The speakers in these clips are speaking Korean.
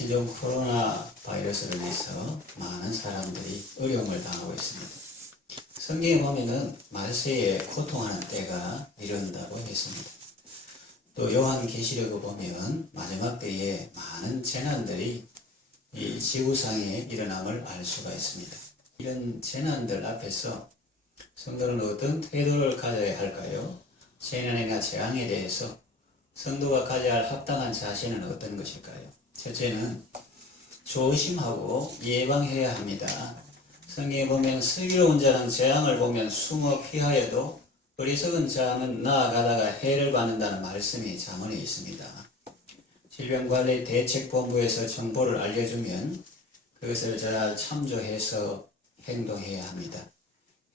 지금 코로나 바이러스로 인해서 많은 사람들이 어려움을 당하고 있습니다. 성경에 보면은 말세에 고통하는 때가 이른다고 했습니다. 또 요한계시록에 보면 마지막 때에 많은 재난들이 이 지구상에 일어남을 알 수가 있습니다. 이런 재난들 앞에서 성도는 어떤 태도를 가져야 할까요? 재난이나 재앙에 대해서 성도가 가져야 할 합당한 자세는 어떤 것일까요? 첫째는 조심하고 예방해야 합니다. 성경에 보면 슬기로운 자는 재앙을 보면 숨어 피하여도 어리석은 자는 나아가다가 해를 받는다는 말씀이 잠언에 있습니다. 질병관리대책본부에서 정보를 알려주면 그것을 잘 참조해서 행동해야 합니다.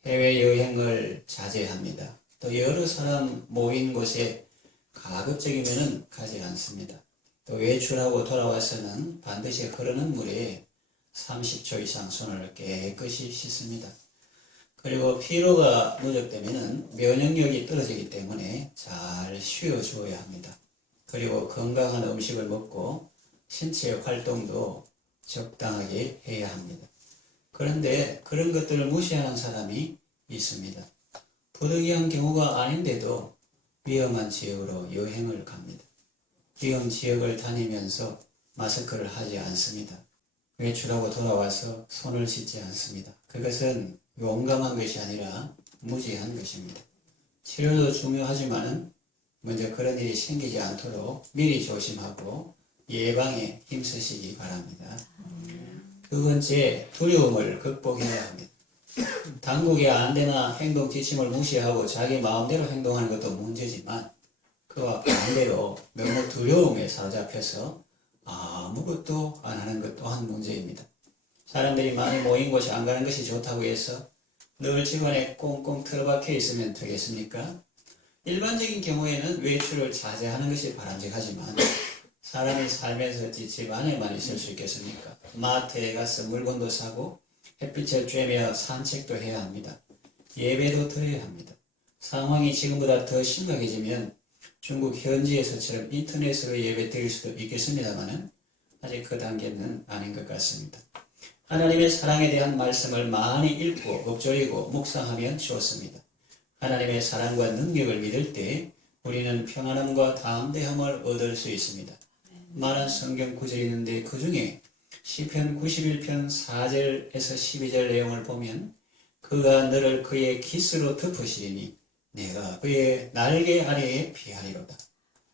해외여행을 자제합니다. 또 여러 사람 모인 곳에 가급적이면 가지 않습니다. 또 외출하고 돌아와서는 반드시 흐르는 물에 30초 이상 손을 깨끗이 씻습니다. 그리고 피로가 누적되면 면역력이 떨어지기 때문에 잘 쉬어주어야 합니다. 그리고 건강한 음식을 먹고 신체 활동도 적당하게 해야 합니다. 그런데 그런 것들을 무시하는 사람이 있습니다. 부득이한 경우가 아닌데도 위험한 지역으로 여행을 갑니다. 위험 지역을 다니면서 마스크를 하지 않습니다. 외출하고 돌아와서 손을 씻지 않습니다. 그것은 용감한 것이 아니라 무지한 것입니다. 치료도 중요하지만 먼저 그런 일이 생기지 않도록 미리 조심하고 예방에 힘쓰시기 바랍니다. 두 번째, 두려움을 극복해야 합니다. 당국의 안대나 행동 지침을 무시하고 자기 마음대로 행동하는 것도 문제지만 그와 반대로 너무 두려움에 사로잡혀서 아무것도 안 하는 것 또한 문제입니다. 사람들이 많이 모인 곳에 안 가는 것이 좋다고 해서 늘 집안에 꽁꽁 틀어박혀 있으면 되겠습니까? 일반적인 경우에는 외출을 자제하는 것이 바람직하지만 사람이 살면서 집 안에만 있을 수 있겠습니까? 마트에 가서 물건도 사고 햇빛을 쬐며 산책도 해야 합니다. 예배도 드려야 합니다. 상황이 지금보다 더 심각해지면 중국 현지에서처럼 인터넷으로 예배 드릴 수도 있겠습니다만 아직 그 단계는 아닌 것 같습니다. 하나님의 사랑에 대한 말씀을 많이 읽고 읊조리고 묵상하면 좋습니다. 하나님의 사랑과 능력을 믿을 때 우리는 평안함과 담대함을 얻을 수 있습니다. 많은 성경 구절이 있는데 그 중에 시편 91편 4절에서 12절 내용을 보면 그가 너를 그의 깃으로 덮으시리니 내가 그의 날개 아래에 피하리로다.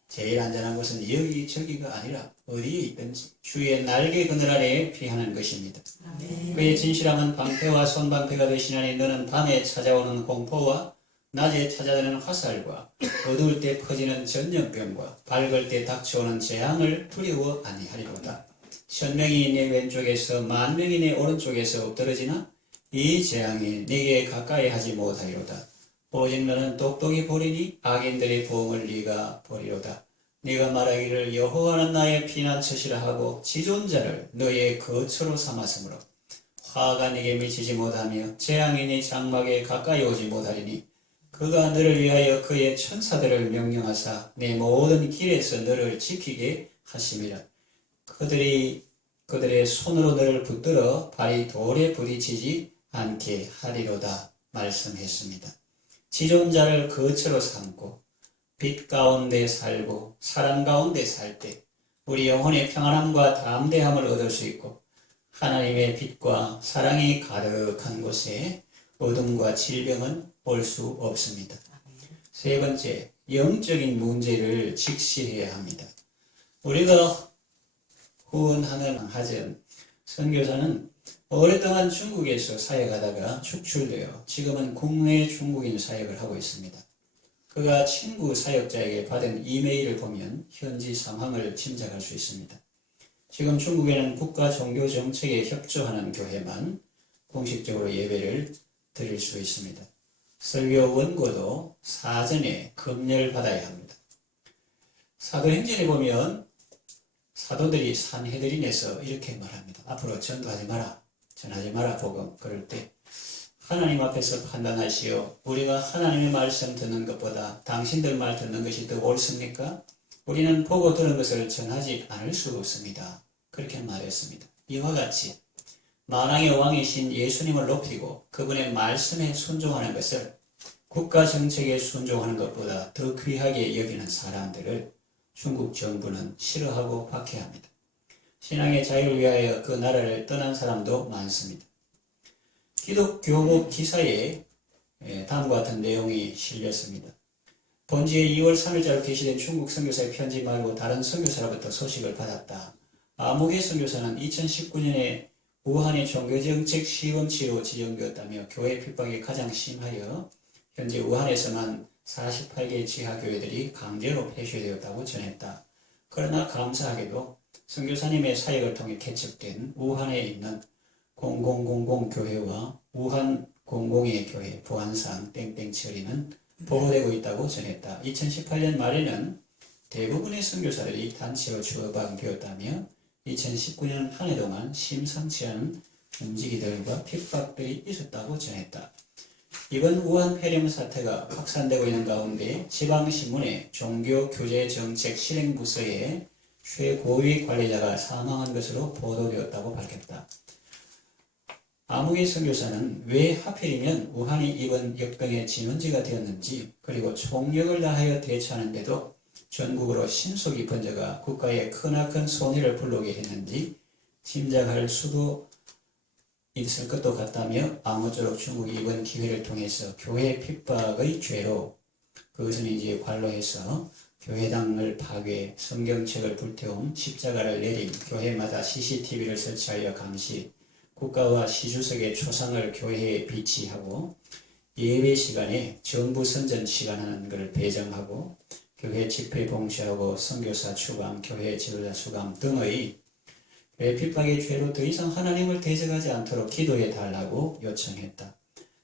제일 안전한 곳은 여기저기가 아니라 어디에 있든지 주의 날개 그늘 아래에 피하는 것입니다. 그의 진실함은 방패와 손방패가 되시나니 너는 밤에 찾아오는 공포와 낮에 찾아드는 화살과 어두울 때 퍼지는 전염병과 밝을 때 닥쳐오는 재앙을 두려워 아니하리로다. 1000명이 내 왼쪽에서 10,000명이 내 오른쪽에서 엎드러지나 이 재앙이 네게 가까이 하지 못하리로다. 오직 너는 똑똑히 보리니 악인들의 보응을 네가 보리로다. 네가 말하기를 여호와는 나의 피난처시라 하고 지존자를 너의 거처로 삼았으므로 화가 네게 미치지 못하며 재앙이 네 장막에 가까이 오지 못하리니 그가 너를 위하여 그의 천사들을 명령하사 내 모든 길에서 너를 지키게 하심이라. 그들의 손으로 너를 붙들어 발이 돌에 부딪히지 않게 하리로다 말씀했습니다. 지존자를 거처로 삼고 빛 가운데 살고 사랑 가운데 살 때 우리 영혼의 평안함과 담대함을 얻을 수 있고 하나님의 빛과 사랑이 가득한 곳에 어둠과 질병은 올 수 없습니다. 세 번째, 영적인 문제를 직시해야 합니다. 우리가 후원하는 하전 선교사는 오랫동안 중국에서 사역하다가 축출되어 지금은 국내 중국인 사역을 하고 있습니다. 그가 친구 사역자에게 받은 이메일을 보면 현지 상황을 짐작할 수 있습니다. 지금 중국에는 국가 종교 정책에 협조하는 교회만 공식적으로 예배를 드릴 수 있습니다. 설교 원고도 사전에 검열받아야 합니다. 사도행전에 보면 사도들이 산헤드린에서 이렇게 말합니다. 앞으로 전도하지 마라. 전하지 마라 복음. 그럴 때 하나님 앞에서 판단하시오. 우리가 하나님의 말씀 듣는 것보다 당신들 말 듣는 것이 더 옳습니까? 우리는 보고 들은 것을 전하지 않을 수 없습니다. 그렇게 말했습니다. 이와 같이 만왕의 왕이신 예수님을 높이고 그분의 말씀에 순종하는 것을 국가 정책에 순종하는 것보다 더 귀하게 여기는 사람들을 중국 정부는 싫어하고 박해합니다. 신앙의 자유를 위하여 그 나라를 떠난 사람도 많습니다. 기독교국 기사에 다음과 같은 내용이 실렸습니다. 본지에 2월 3일자로 게시된 중국 선교사의 편지 말고 다른 선교사로부터 소식을 받았다. 아무개 선교사는 2019년에 우한의 종교정책 시험지로 지정되었다며 교회 핍박이 가장 심하여 현재 우한에서만 48개 지하교회들이 강제로 폐쇄되었다고 전했다. 그러나 감사하게도 선교사님의 사역을 통해 개척된 우한에 있는 0000 교회와 우한 00의 교회, 부안산 땡땡처리는 보호되고 있다고 전했다. 2018년 말에는 대부분의 선교사들이 단체로 처방되었다며 2019년 한 해 동안 심상치 않은 움직이들과 핍박들이 있었다고 전했다. 이번 우한 폐렴 사태가 확산되고 있는 가운데 지방신문에 종교교제정책 실행부서의 최고위 관리자가 사망한 것으로 보도되었다고 밝혔다. 아무개 선교사는 왜 하필이면 우한이 이번 역병의 진원지가 되었는지, 그리고 총력을 다하여 대처하는데도 전국으로 신속히 번져가 국가에 크나큰 손해를 불러오게 했는지 짐작할 수도 있을 것도 같다며 아무쪼록 중국이 이번 기회를 통해서 교회 핍박의 죄로, 그것은 이제 관로해서 교회당을 파괴, 성경책을 불태움, 십자가를 내림, 교회마다 CCTV를 설치하여 감시, 국가와 시주석의 초상을 교회에 비치하고 예배 시간에 정부 선전 시간하는 것을 배정하고 교회 집회 봉쇄하고 선교사 추방, 교회 지도자 수감 등의 교회 핍박의 죄로 더 이상 하나님을 대적하지 않도록 기도해 달라고 요청했다.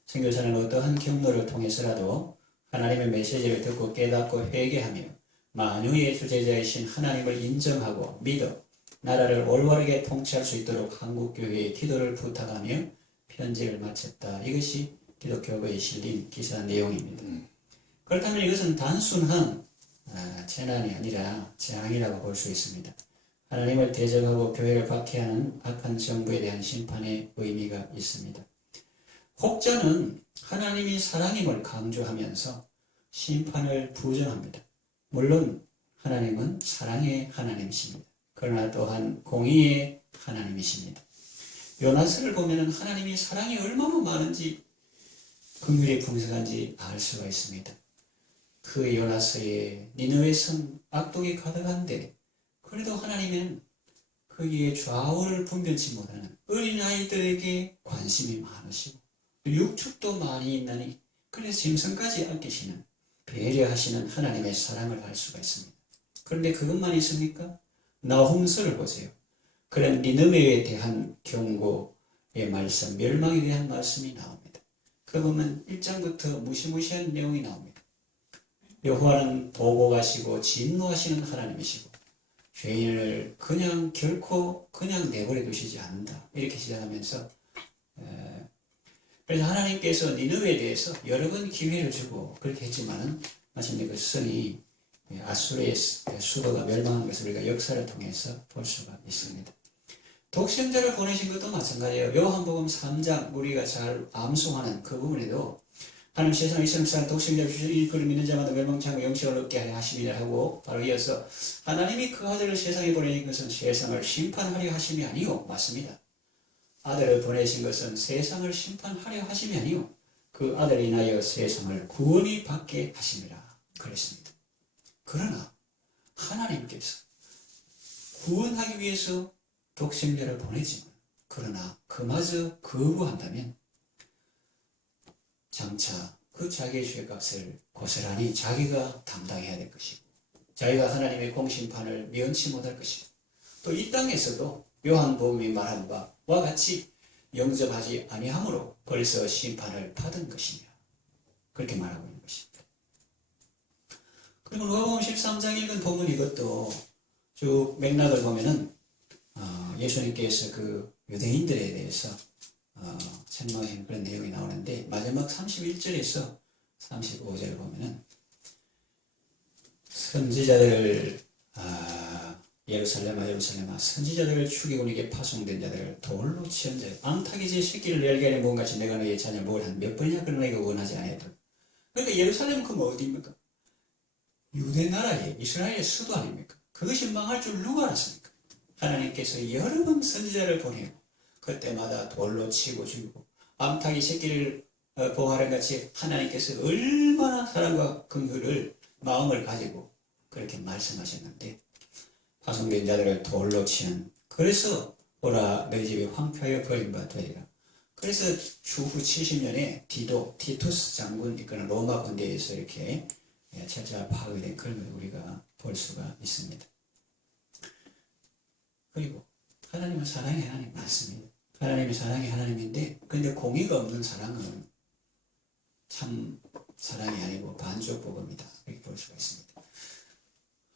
선교사는 어떠한 경로를 통해서라도 하나님의 메시지를 듣고 깨닫고 회개하며 만유의 주재자이신 하나님을 인정하고 믿어 나라를 올바르게 통치할 수 있도록 한국교회의 기도를 부탁하며 편지를 마쳤다. 이것이 기독교부에 실린 기사 내용입니다. 그렇다면 이것은 단순한 재난이 아니라 재앙이라고 볼 수 있습니다. 하나님을 대적하고 교회를 박해하는 악한 정부에 대한 심판의 의미가 있습니다. 혹자는 하나님이 사랑임을 강조하면서 심판을 부정합니다. 물론 하나님은 사랑의 하나님이십니다. 그러나 또한 공의의 하나님이십니다. 요나서를 보면 하나님이 사랑이 얼마나 많은지, 긍휼이 풍성한지 알 수가 있습니다. 그 요나서에 니느웨 성 악독이 가득한데 그래도 하나님은 거기에 좌우를 분별치 못하는 어린아이들에게 관심이 많으시고 육축도 많이 있나니 그래서 짐승까지 아끼시는, 배려하시는 하나님의 사랑을 알 수가 있습니다. 그런데 그것만 있습니까? 나홈서를 보세요. 그런 니느웨에 대한 경고의 말씀, 멸망에 대한 말씀이 나옵니다. 그 보면 1장부터 무시무시한 내용이 나옵니다. 여호와는 보고 가시고 진노하시는 하나님이시고 죄인을 결코 그냥 내버려 두시지 않는다. 이렇게 시작하면서 그래서 하나님께서 니느웨에 대해서 여러 번 기회를 주고 그렇게 했지만은 마침내 그 성이 아수르의 수도가 멸망한 것을 우리가 역사를 통해서 볼 수가 있습니다. 독생자를 보내신 것도 마찬가지예요. 요한복음 3장 우리가 잘 암송하는 그 부분에도 하나님 세상에 이성살 독생자를 주시니 그를 믿는 자마다 멸망치 않고 영생을 얻게 하심이라 하고, 바로 이어서 하나님이 그 아들을 세상에 보내신 것은 세상을 심판하려 하심이 아니요, 맞습니다. 아들을 보내신 것은 세상을 심판하려 하심이 아니요, 그 아들을 인하여 세상을 구원히 받게 하심이라 그랬습니다. 그러나 하나님께서 구원하기 위해서 독생자를 보내지만, 그러나 그마저 거부한다면 장차 그 자기의 죄값을 고스란히 자기가 담당해야 될 것이고, 자기가 하나님의 공심판을 면치 못할 것이고, 또 이 땅에서도 요한복음이 말한 바와 같이 영접하지 아니함으로 벌써 심판을 받은 것이냐, 그렇게 말하고 있는 것입니다. 그리고 누가복음 13장 읽은 본문 이것도 쭉 맥락을 보면은 예수님께서 그 유대인들에 대해서 책망하신 그런 내용이 나오는데, 마지막 31절에서 35절을 보면은 선지자들 예루살렘아 예루살렘아 선지자들을 죽이고 이게 파송된 자들을 돌로 치는 자 암탉이 제 새끼를 열게 하는 뭔가지 내가 너의 자녀를 먹을 한 몇 번이나 그런 너희가 원하지 않아도. 그러니까 예루살렘은 그럼 어디입니까? 유대 나라의 이스라엘의 수도 아닙니까? 그것이 망할 줄 누가 알았습니까? 하나님께서 여러 번 선지자를 보내고 그때마다 돌로 치고 죽이고 암탉이 새끼를 보호하는 같이 하나님께서 얼마나 사랑과 긍휼을 마음을 가지고 그렇게 말씀하셨는데 파송된 자들을 돌로 치는 그래서 오라 너희 집이 황폐하여 버림받아 되리라. 그래서 추후 70년에 티투스 장군 이끄는 로마 군대에서 이렇게 철저히 파괴된 그런 걸 우리가 볼 수가 있습니다. 그리고 하나님은 사랑의 하나님 맞습니다. 하나님이 사랑의 하나님인데 근데 공의가 없는 사랑은 참 사랑이 아니고 반쪽 복음이다 이렇게 볼 수가 있습니다.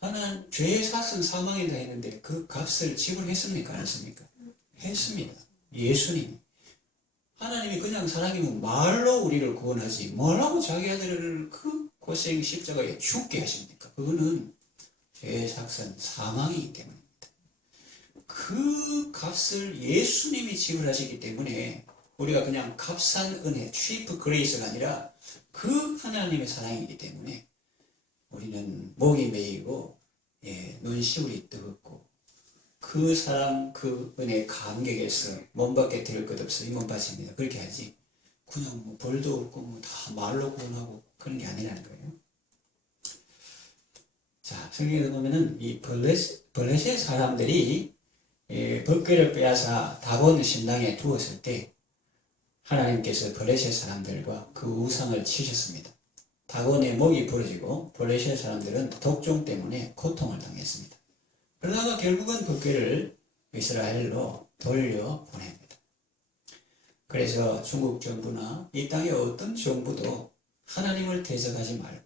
하나는 죄의 삭은 사망이다 했는데 그 값을 지불했습니까? 안 했습니까? 했습니다. 예수님 하나님이 그냥 사랑이면 말로 우리를 구원하지 뭐라고 자기 아들을 그 고생 십자가에 죽게 하십니까? 그거는 죄의 삭은 사망이기 때문입니다. 그 값을 예수님이 지불하시기 때문에 우리가 그냥 값싼 은혜, cheap grace가 아니라 그 하나님의 사랑이기 때문에 우리는 목이 메이고 눈시울이 뜨겁고 그 사랑, 그 은혜 감격에서 몸밖에 들을 것 없어 이 몸밭입니다. 그렇게 하지 그냥 뭐 벌도 없고 뭐 다 말로 구원하고 그런 게 아니라는 거예요. 자, 성경에 보면은 이 블레셋 사람들이 법궤를 빼앗아 다곤 신당에 두었을 때 하나님께서 블레셋 사람들과 그 우상을 치셨습니다. 다곤의 목이 부러지고 블레셋 사람들은 독종 때문에 고통을 당했습니다. 그러다가 결국은 법궤를 이스라엘로 돌려보냅니다. 그래서 중국 정부나 이 땅의 어떤 정부도 하나님을 대적하지 말고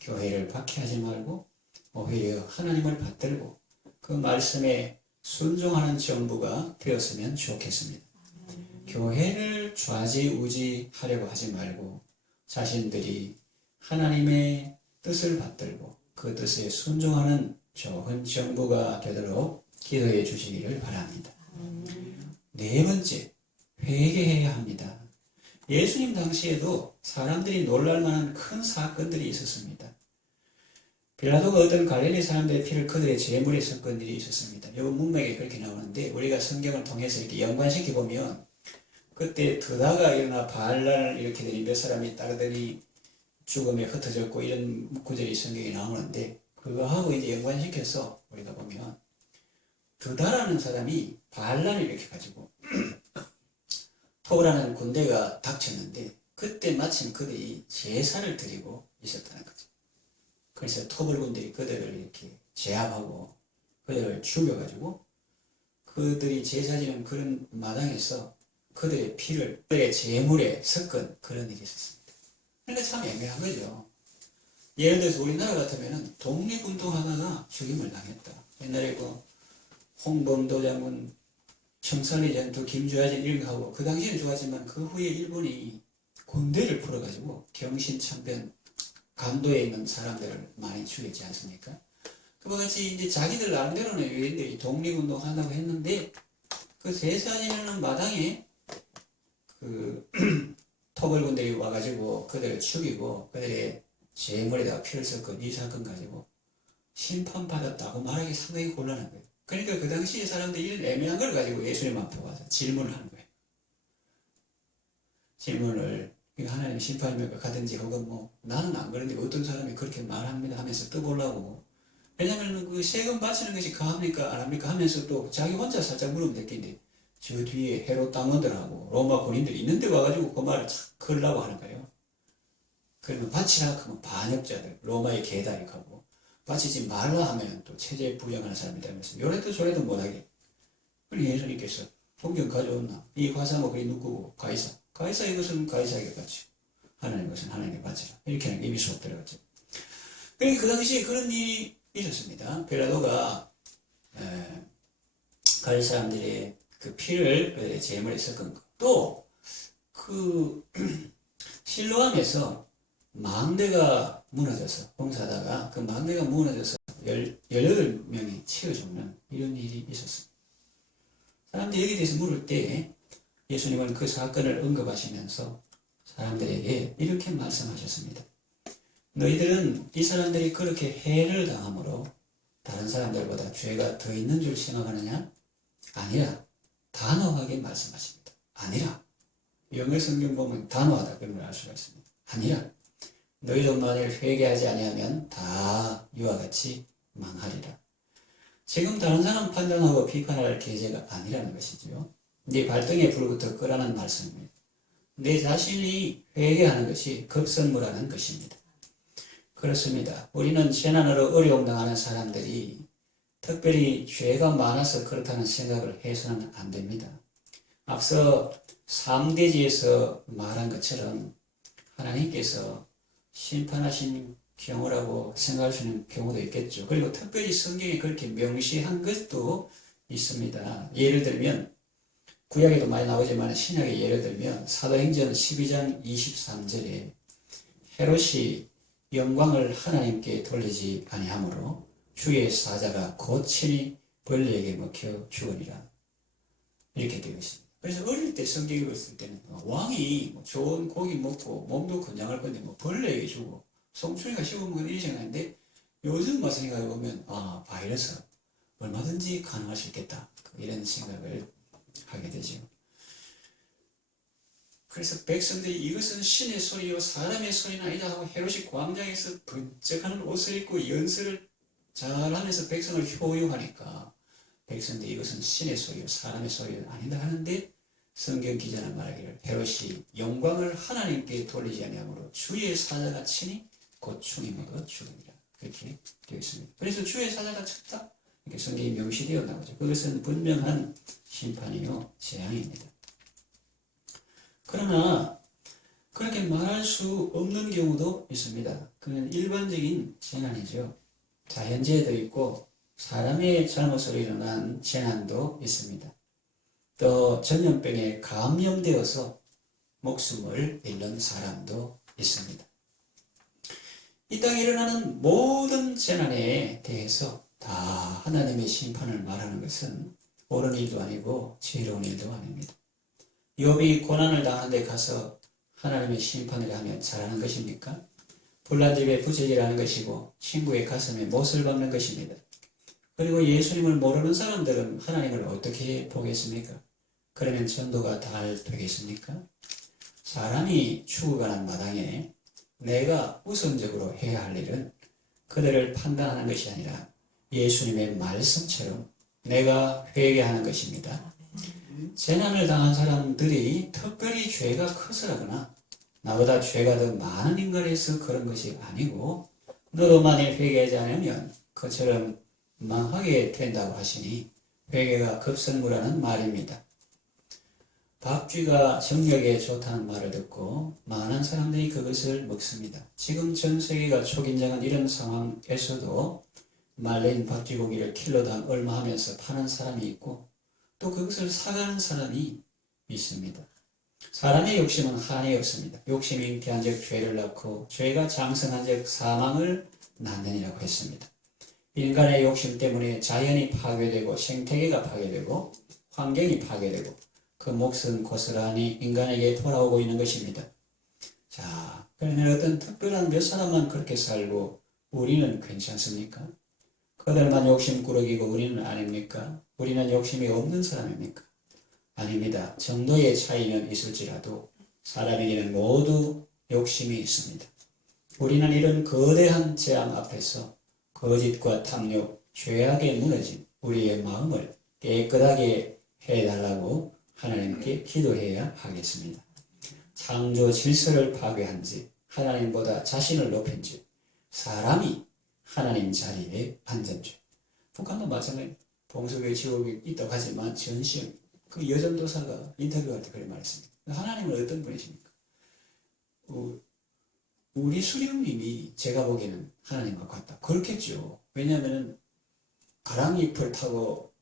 교회를 박해하지 말고 오히려 하나님을 받들고 그 말씀에 순종하는 정부가 되었으면 좋겠습니다. 교회를 좌지우지하려고 하지 말고 자신들이 하나님의 뜻을 받들고 그 뜻에 순종하는 좋은 정부가 되도록 기도해 주시기를 바랍니다. 네 번째, 회개해야 합니다. 예수님 당시에도 사람들이 놀랄만한 큰 사건들이 있었습니다. 빌라도가 어떤 갈릴리 사람들의 피를 그들의 제물에 섞은 일이 있었습니다. 이 문맥에 그렇게 나오는데 우리가 성경을 통해서 이렇게 연관시켜 보면 그때 드다가 일어나 반란을 일으키더니 몇 사람이 따르더니 죽음에 흩어졌고 이런 구절이 성경에 나오는데 그거하고 이제 연관시켜서 우리가 보면 드다라는 사람이 반란을 일으켜가지고 토라는 군대가 닥쳤는데 그때 마침 그들이 제사를 드리고 있었다는 거죠. 그래서 토벌 군들이 그들을 이렇게 제압하고 그들을 죽여가지고 그들이 제사 지는 그런 마당에서 그들의 피를 그들의 제물에 섞은 그런 일이 있었습니다. 그러니까 참 애매한 거죠. 예를 들어서 우리나라 같으면 독립운동하다가 죽임을 당했다. 옛날에 그 홍범도 장군 청산리 전투 김주하진 이런 거 하고 그 당시에는 좋았지만 그 후에 일본이 군대를 풀어가지고 경신참변 강도에 있는 사람들을 많이 죽였지 않습니까? 그와 같이 이제 자기들 나름대로는 유엔들이 독립운동 한다고 했는데 그 제사 지내는 마당에 그 토벌군들이 와가지고 그들을 죽이고 그들의 제물에다가 피를 섞은 이 사건 가지고 심판받았다고 말하기 상당히 곤란한 거예요. 그러니까 그 당시에 사람들이 이런 애매한 걸 가지고 예수님 앞에 와서 질문을 하는 거예요. 질문을 하나님 심판입니까 가든지 혹은 뭐 나는 안 그런데 어떤 사람이 그렇게 말합니다 하면서 떠보려고 왜냐하면 그 세금 바치는 것이 가합니까 안 합니까 하면서 또 자기 혼자 살짝 물으면 됐겠는데 저 뒤에 헤롯 당원들하고 로마 군인들이 있는데 와가지고 그 말을 착 걸라고 하는 거예요. 그러면 바치라 하면 반역자들 로마의 계다리 하고 바치지 말라 하면 또 체제 부정하는 사람이다 하면서 요래도 저래도 못하게. 그러니 예수님께서 동경 가져온나 이 화상은 그리 누구고 가이사 이것은 가이사에게 바치고 하나님 것은 하나님께 바치라 이렇게 하는 게 이미 수업 들어갔죠. 그러니까 그 당시에 그런 일이 있었습니다. 빌라도가 갈릴 사람들의 그 피를 제물에 섞은 것. 또 그 실로암에서 망대가 무너져서 봉사하다가 그 망대가 무너져서 18명이 치어 죽는 이런 일이 있었습니다. 사람들이 여기에 대해서 물을 때 예수님은 그 사건을 언급하시면서 사람들에게 이렇게 말씀하셨습니다. 너희들은 이 사람들이 그렇게 해를 당함으로 다른 사람들보다 죄가 더 있는 줄 생각하느냐? 아니라. 단호하게 말씀하십니다. 아니라. 영어 성경 보면 단호하다 그런 걸 알 수가 있습니다. 아니라. 너희도 만일 회개하지 아니하면 다 이와 같이 망하리라. 지금 다른 사람 판단하고 비판할 계제가 아니라는 것이죠. 네 발등에 불부터 끄라는 말씀입니다. 내 자신이 회개하는 것이 급선무라는 것입니다. 그렇습니다. 우리는 재난으로 어려움 당하는 사람들이 특별히 죄가 많아서 그렇다는 생각을 해서는 안 됩니다. 앞서 3대지에서 말한 것처럼 하나님께서 심판하신 경우라고 생각할 수 있는 경우도 있겠죠. 그리고 특별히 성경에 그렇게 명시한 것도 있습니다. 예를 들면 구약에도 많이 나오지만 신약에 예를 들면 사도행전 12장 23절에 헤롯이 영광을 하나님께 돌리지 아니하므로 주의 사자가 곧 친히 벌레에게 먹혀 죽으리라. 이렇게 되어 있습니다. 그래서 어릴 때 성경 읽었을 때는 왕이 좋은 고기 먹고 몸도 건장할 건데 벌레에게 주고 송충이가 씹어먹는 이 생각인데 요즘 와서 생각해보면 바이러스 얼마든지 가능할 수 있겠다. 이런 생각을 하게 되죠. 그래서 백성들이 이것은 신의 소리요 사람의 소리는 아니다 하고 헤롯이 광장에서 번쩍하는 옷을 입고 연설을 잘하면서 백성을 효용하니까 백성들이 이것은 신의 소리요 사람의 소리는 아니다 하는데 성경 기자는 말하기를 헤롯이 영광을 하나님께 돌리지 아니하므로 주의 사자가 친히 곧 충이 먹어 죽으리라. 그렇게 되어 있습니다. 그래서 주의 사자가 쳤다. 이렇게 성경이 명시되어 나오죠. 그것은 분명한 심판이요 재앙입니다. 그러나 그렇게 말할 수 없는 경우도 있습니다. 그건 일반적인 재난이죠. 자연재해도 있고 사람의 잘못으로 일어난 재난도 있습니다. 또 전염병에 감염되어서 목숨을 잃는 사람도 있습니다. 이 땅에 일어나는 모든 재난에 대해서 다 하나님의 심판을 말하는 것은 옳은 일도 아니고 지혜로운 일도 아닙니다. 욥이 고난을 당한 데 가서 하나님의 심판을 하면 잘하는 것입니까? 불난 집에 부채질하는 것이고 친구의 가슴에 못을 박는 것입니다. 그리고 예수님을 모르는 사람들은 하나님을 어떻게 보겠습니까? 그러면 전도가 잘 되겠습니까? 사람이 죽어가는 마당에 내가 우선적으로 해야 할 일은 그들을 판단하는 것이 아니라 예수님의 말씀처럼 내가 회개하는 것입니다. 재난을 당한 사람들이 특별히 죄가 커서라거나 나보다 죄가 더 많은 인간에서 그런 것이 아니고 너도 만일 회개하지 않으면 그처럼 망하게 된다고 하시니 회개가 급선무라는 말입니다. 밥쥐가 정력에 좋다는 말을 듣고 많은 사람들이 그것을 먹습니다. 지금 전 세계가 초긴장한 이런 상황에서도 말린 밥쥐고기를 킬로당 얼마 하면서 파는 사람이 있고 또 그것을 사가는 사람이 있습니다. 사람의 욕심은 한이 없습니다. 욕심이 잉태한 즉 죄를 낳고 죄가 장성한 즉 사망을 낳느니라고 했습니다. 인간의 욕심 때문에 자연이 파괴되고 생태계가 파괴되고 환경이 파괴되고 그 몫은 고스란히 인간에게 돌아오고 있는 것입니다. 자, 그러면 어떤 특별한 몇 사람만 그렇게 살고 우리는 괜찮습니까? 그들만 욕심꾸러기고 우리는 아닙니까? 우리는 욕심이 없는 사람입니까? 아닙니다. 정도의 차이는 있을지라도 사람에게는 모두 욕심이 있습니다. 우리는 이런 거대한 재앙 앞에서 거짓과 탐욕, 죄악에 무너진 우리의 마음을 깨끗하게 해달라고 하나님께 기도해야 하겠습니다. 창조 질서를 파괴한 지 하나님보다 자신을 높인 지 사람이 하나님 자리에 앉은 죄. 북한도 마찬가지. 봉수교회 지옥이 있다고 하지만 전시형 그 여전도사가 인터뷰할 때 그렇게 말했습니다. 하나님은 어떤 분이십니까? 우리 수령님이 제가 보기에는 하나님과 같다. 그렇겠죠. 왜냐하면 가랑잎을 타고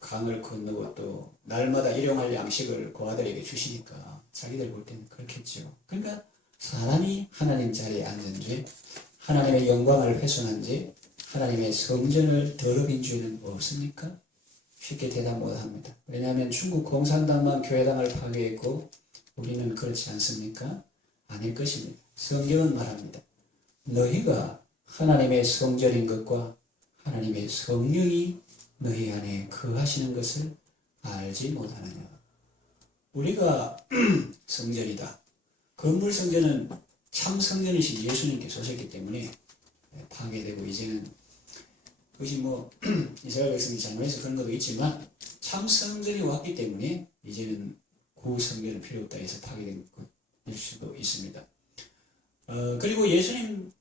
강을 건너고 또 날마다 일용할 양식을 고아들에게 주시니까 자기들 볼 때는 그렇겠죠. 그러니까 사람이 하나님 자리에 앉은 죄, 하나님의 영광을 훼손한 죄, 하나님의 성전을 더럽힌 죄는 없습니까? 쉽게 대답 못합니다. 왜냐하면 중국 공산당만 교회당을 파괴했고 우리는 그렇지 않습니까? 아닐 것입니다. 성경은 말합니다. 너희가 하나님의 성전인 것과 하나님의 성령이 너희 안에 거하시는 것을 알지 못하느냐. 우리가 성전이다. 건물 성전은 참 성전이신 예수님께서 오셨기 때문에 파괴되고 이제는 그것이 이스라엘 백성이 잘못해서 그런 것도 있지만 참 성전이 왔기 때문에 이제는 구성전은 필요 없다 해서 파괴된 것일 수도 있습니다. 그리고 예수님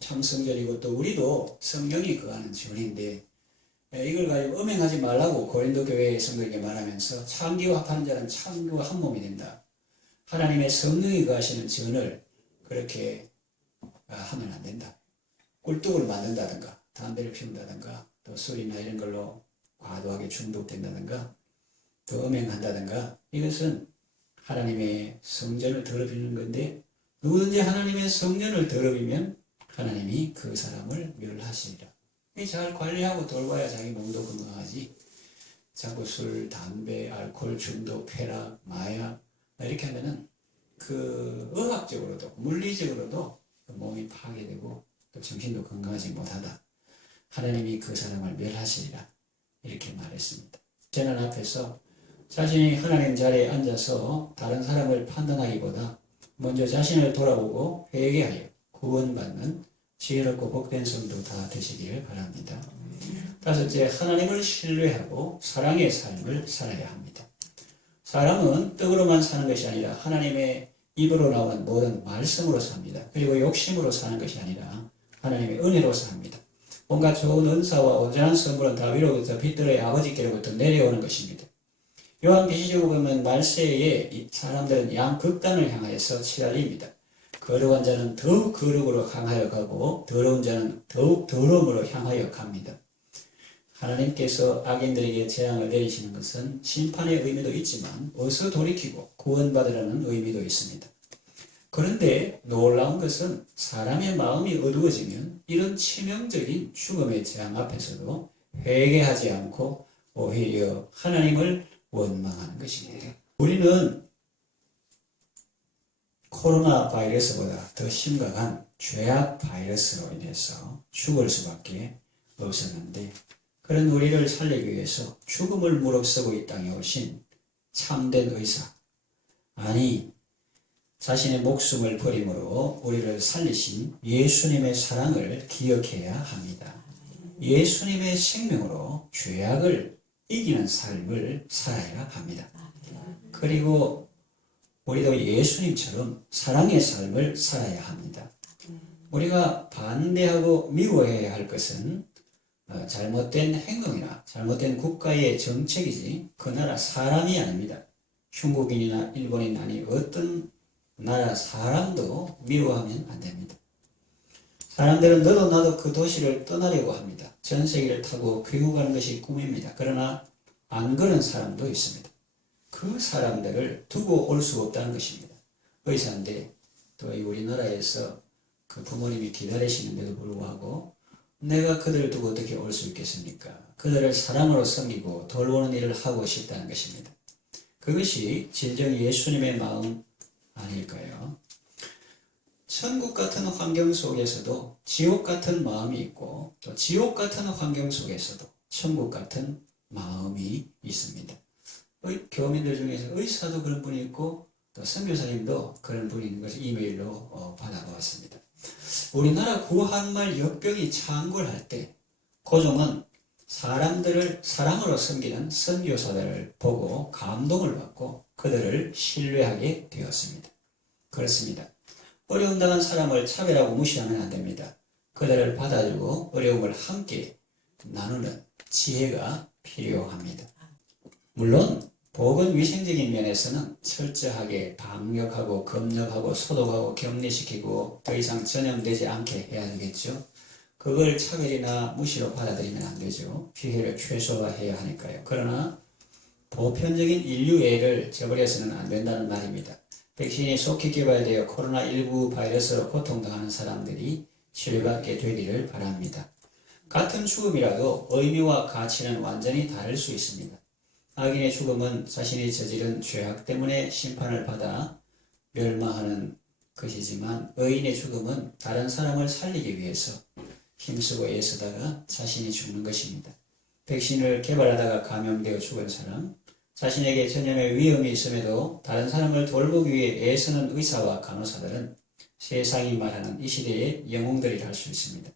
참 성전이고 또 우리도 성령이 거하는 전인데 이걸 가지고 음행하지 말라고 고린도 교회 성도에게 말하면서 창기와 합하는 자는 창기와 한 몸이 된다. 하나님의 성령이 거하시는 전을 그렇게 하면 안 된다. 꿀뚝을 만든다든가 담배를 피운다든가 또 술이나 이런 걸로 과도하게 중독된다든가 또 음행한다든가 이것은 하나님의 성전을 더럽히는 건데 누구든지 하나님의 성전을 더럽히면 하나님이 그 사람을 멸하시리라. 잘 관리하고 돌봐야 자기 몸도 건강하지. 자꾸 술, 담배, 알코올 중독, 쾌락, 마약 이렇게 하면은 그 의학적으로도 물리적으로도 몸이 파괴되고 또 정신도 건강하지 못하다. 하나님이 그 사람을 멸하시리라. 이렇게 말했습니다. 재난 앞에서 자신이 하나님 자리에 앉아서 다른 사람을 판단하기보다 먼저 자신을 돌아보고 회개하여 구원받는 지혜롭고 복된 성도 다 되시기를 바랍니다. 다섯째, 하나님을 신뢰하고 사랑의 삶을 살아야 합니다. 사람은 떡으로만 사는 것이 아니라 하나님의 입으로 나오는 모든 말씀으로 삽니다. 그리고 욕심으로 사는 것이 아니라 하나님의 은혜로 삽니다. 온갖 좋은 은사와 온전한 선물은 다 위로부터 빛들의 아버지께로부터 내려오는 것입니다. 요한계시록을 보면 말세에 사람들은 양극단을 향하여서 치달립니다. 거룩한 자는 더욱 거룩으로 향하여 가고 더러운 자는 더욱 더러움으로 향하여 갑니다. 하나님께서 악인들에게 재앙을 내리시는 것은 심판의 의미도 있지만 어서 돌이키고 구원받으라는 의미도 있습니다. 그런데 놀라운 것은 사람의 마음이 어두워지면 이런 치명적인 죽음의 재앙 앞에서도 회개하지 않고 오히려 하나님을 원망하는 것입니다. 우리는 코로나 바이러스보다 더 심각한 죄악 바이러스로 인해서 죽을 수밖에 없었는데 그런 우리를 살리기 위해서 죽음을 무릅쓰고 이 땅에 오신 참된 의사, 아니 자신의 목숨을 버림으로 우리를 살리신 예수님의 사랑을 기억해야 합니다. 예수님의 생명으로 죄악을 이기는 삶을 살아야 합니다. 그리고 우리도 예수님처럼 사랑의 삶을 살아야 합니다. 우리가 반대하고 미워해야 할 것은 잘못된 행동이나 잘못된 국가의 정책이지 그 나라 사람이 아닙니다. 중국인이나 일본인 아니 어떤 나라 사람도 미워하면 안 됩니다. 사람들은 너도 나도 그 도시를 떠나려고 합니다. 전 세계를 타고 귀국하는 것이 꿈입니다. 그러나 안 그런 사람도 있습니다. 그 사람들을 두고 올 수 없다는 것입니다. 의사인데 또 우리나라에서 그 부모님이 기다리시는데도 불구하고 내가 그들을 두고 어떻게 올 수 있겠습니까? 그들을 사랑으로 섬기고 돌보는 일을 하고 싶다는 것입니다. 그것이 진정 예수님의 마음 아닐까요? 천국 같은 환경 속에서도 지옥 같은 마음이 있고 또 지옥 같은 환경 속에서도 천국 같은 마음이 있습니다. 교민들 중에서 의사도 그런 분이 있고 또 선교사님도 그런 분이 있는 것을 이메일로 받아보았습니다. 우리나라 구한말 역병이 창궐할 때 고종은 사람들을 사랑으로 섬기는 선교사들을 보고 감동을 받고 그들을 신뢰하게 되었습니다. 그렇습니다. 어려움 당한 사람을 차별하고 무시하면 안 됩니다. 그들을 받아주고 어려움을 함께 나누는 지혜가 필요합니다. 물론 복은 위생적인 면에서는 철저하게 방역하고 검역하고 소독하고 격리시키고 더 이상 전염되지 않게 해야 되겠죠. 그걸 차별이나 무시로 받아들이면 안 되죠. 피해를 최소화해야 하니까요. 그러나 보편적인 인류애를 저버려서는 안 된다는 말입니다. 백신이 속히 개발되어 코로나19 바이러스로 고통당하는 사람들이 치료받게 되기를 바랍니다. 같은 죽음이라도 의미와 가치는 완전히 다를 수 있습니다. 악인의 죽음은 자신이 저지른 죄악 때문에 심판을 받아 멸망하는 것이지만, 의인의 죽음은 다른 사람을 살리기 위해서 힘쓰고 애쓰다가 자신이 죽는 것입니다. 백신을 개발하다가 감염되어 죽은 사람, 자신에게 전염의 위험이 있음에도 다른 사람을 돌보기 위해 애쓰는 의사와 간호사들은 세상이 말하는 이 시대의 영웅들이라 할 수 있습니다.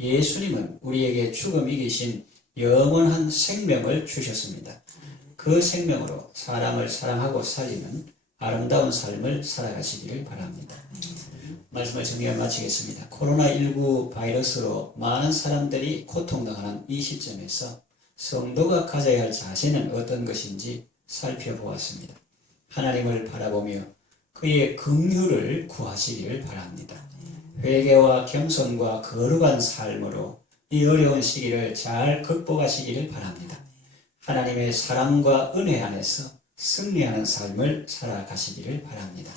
예수님은 우리에게 죽음 이기신 영원한 생명을 주셨습니다. 그 생명으로 사람을 사랑하고 살리는 아름다운 삶을 살아가시기를 바랍니다. 말씀을 정리해 마치겠습니다. 코로나19 바이러스로 많은 사람들이 고통당하는 이 시점에서 성도가 가져야 할 자세는 어떤 것인지 살펴보았습니다. 하나님을 바라보며 그의 긍휼을 구하시기를 바랍니다. 회개와 겸손과 거룩한 삶으로 이 어려운 시기를 잘 극복하시기를 바랍니다. 하나님의 사랑과 은혜 안에서 승리하는 삶을 살아가시기를 바랍니다.